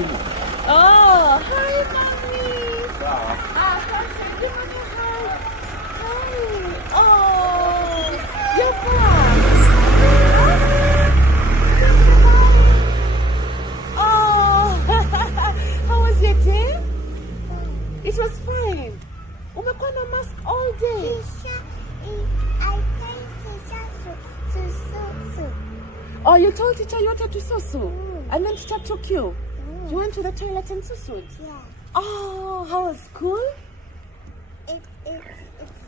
Oh, hi, mommy. Francis, give mommy a hug. Hi. Oh, you're back. Oh, how was your day? It was fine. Umekuwa na mask all day. Oh, you told teacher you wanted to susu? And then teacher took you? You went to the toilet and susued? Yeah. Oh, how was school? It's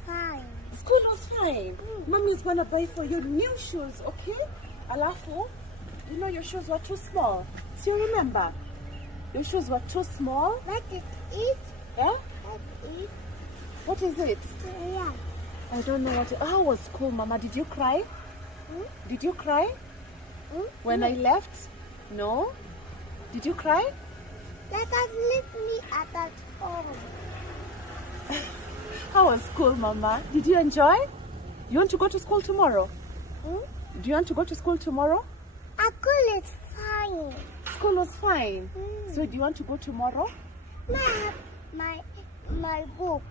fine. School was fine. Mommy's gonna buy for you new shoes, okay? Alafu, you know your shoes were too small. So you remember? Your shoes were too small. What is it? Yeah? What is What is it? yeah. I don't know what it... How was school, Mama? Did you cry? Did you cry? When I left? No? Did you cry? Let us leave me at home. How was school, Mama? Did you enjoy? You want to go to school tomorrow? Do you want to go to school tomorrow? School is fine. School was fine. So do you want to go tomorrow? My book.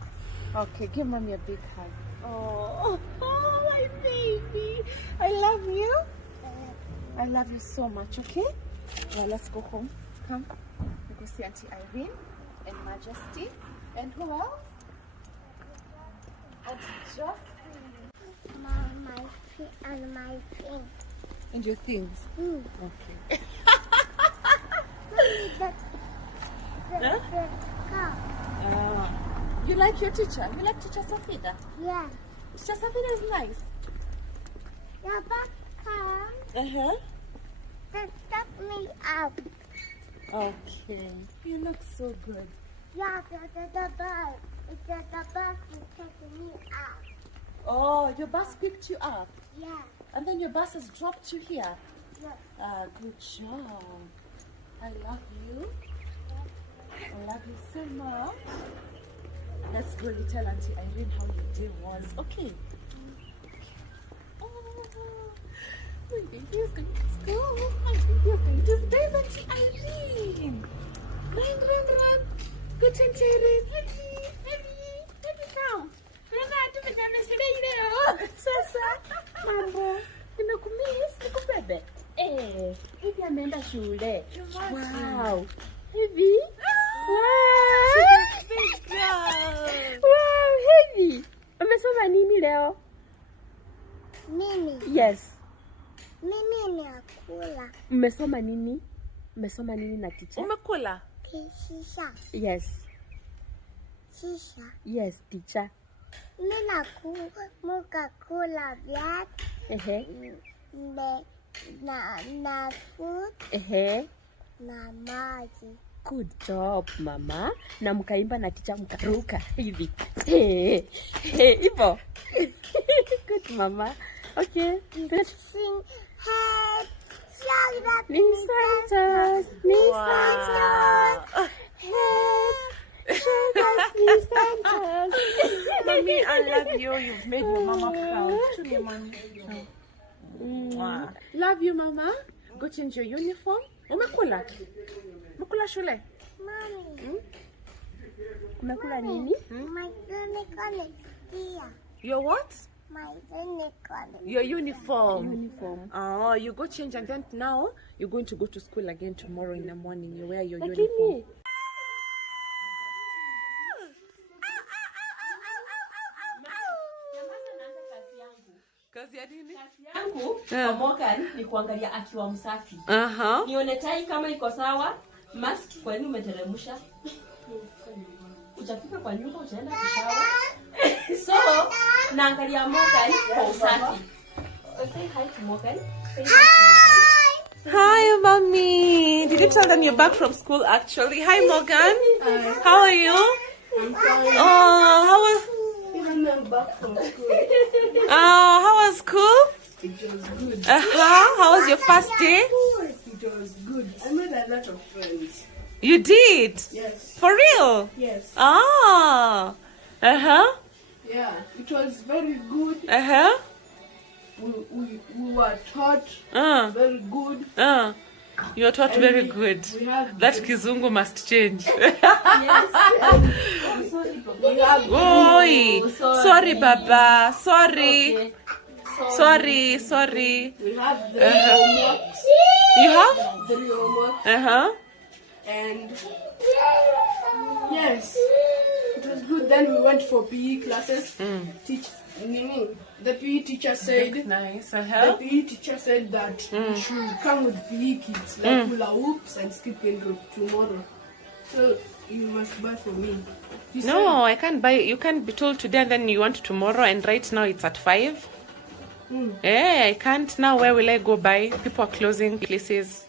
Okay, give Mommy a big hug. Oh, my baby. I love you. I love you so much, okay? Well, let's go home. Come. We go see Auntie Irene and Majesty. And who else? Auntie Jocelyn. My thing. And your things. Okay. The car. You like your teacher? You like Teacher Safida? Yeah. Teacher Safida is nice. The back car. They took me out. Okay. You look so good. Yeah, the bus. It's the bus is taking me out. Oh, your bus picked you up. Yeah. And then your bus has dropped you here. Yeah. Good job. I love you. I love you so much. Let's go and tell Auntie Irene how your day was. Okay. Oh, my baby is going to school. My baby is going to bathe Auntie Irene. Run. Good to Auntie Irene. Happy, come. Sasa, mambo. Nimekumiss, nikubebe. Hivi ameenda shule. Wow. Hivi? Wow, Hivi. Umesoma nini leo? Mimi. Yes. Mimi nakula. Umesoma nini? Umesoma nini na teacher? Umekula? Shisha. Yes. Shisha. Yes, teacher. Mimi kula viatu. Na food. Na maji. Good job, Mama. Na mkaimba na teacher mkaruka hivi. Ipo. Good, Mama. Okay. Good. Sing hey. Santos. Santos. Mommy, I love you. You've made your mama proud. Show me, Mommy. Love you, Mama. Go change your uniform. Umekula? Umekula shule? Mommy. Umekula nini? My unicorn is here. Your what? My unicorn. Your uniform. Oh, you go change and then now you're going to go to school again tomorrow in the morning. You wear your uniform. Kazi ya nini? Kazi yangu kwa Morgan ni kuangalia akiwa msafi. Nione tai kama iko sawa. Mask kwa nini umeteremsha? Ujafika kwa nyumba utaenda kushawa. So, naangalia Morgan kwa usafi. Say hi to Morgan. Say hi to Morgan. Hi, Mommy. Did you tell them you're back from school actually? Hi, Morgan. How are you? I'm fine. Oh, how was... I'm back from school. How was school? It was good. How was your first day? It was good. I made a lot of friends. You did? Yes. For real? Yes. Ah. Yeah, it was very good. We were taught very good. You're taught very good. We have That Kizungu must change. Yes. I'm sorry, Papa. we have Oi. sorry. Sorry, Baba. Sorry. Okay. Sorry. we have the homeworks. You have? 3 homeworks. Uh-huh. And yes, it was good. Then we went for PE classes. The PE teacher said Nice. the Uh-huh. PE teacher said that we should come with PE kits like hula hoops and skipping rope tomorrow. So you must buy for me. He No, I can't buy. You can't be told today and then you want tomorrow, and right now it's at 5. Yeah, I can't now. Where will I go buy? People are closing places.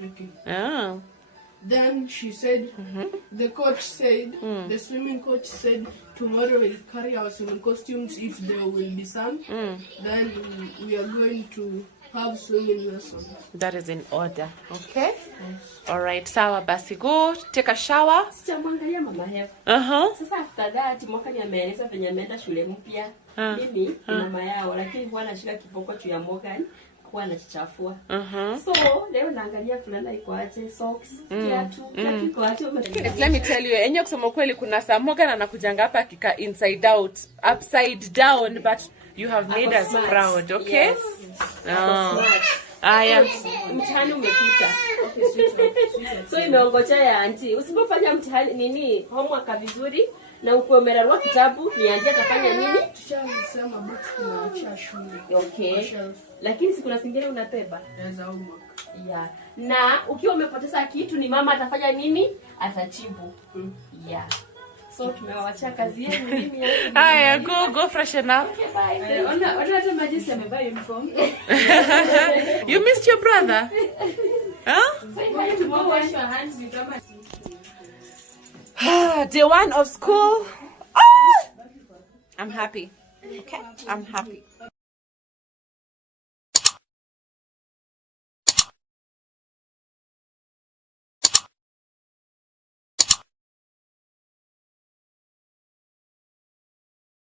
said, okay. Oh. Then she said, the coach said, the swimming coach said, tomorrow we'll carry our swimming costumes if there will be sun. Then we are going to have swimming lessons. That is in order. Okay? All right. Sawa basi. Go take a shower. Sijamwangalia mama Hev. Uh-huh. Sasa after that Mwakani ameeleza venye ameenda shule mpya. Mimi ni mama yao, lakini huwa anashika kiboko juu ya Morgan, huwa anachichafua. So leo naangalia fulana iko aje, socks, kiatu iko aje. Let me tell you, enye kusema kweli kuna saa Morgan anakujanga hapa akika inside out, upside down, but you have made us proud, okay? Yes. Aya. Mtihani umepita. So imeongojea auntie. Usipofanya mtihani nini homework vizuri na ukuwe umerarua kitabu, ni auntie atafanya nini? Tushasema box tunaachia shule. Okay. Lakini siku na zingine unabeba. There's a homework. Yeah. Na ukiwa umepoteza kitu ni mama atafanya nini? Atachibu. Yeah. So tumewachia kazi yenu mimi. Aya, go freshen up. Okay, bye. Ona hata majisi amevaa uniform. You missed your brother? Huh? Say hi to Wash your hands with Thomas. Day 1 of school. Ah! I'm happy. Okay, I'm happy.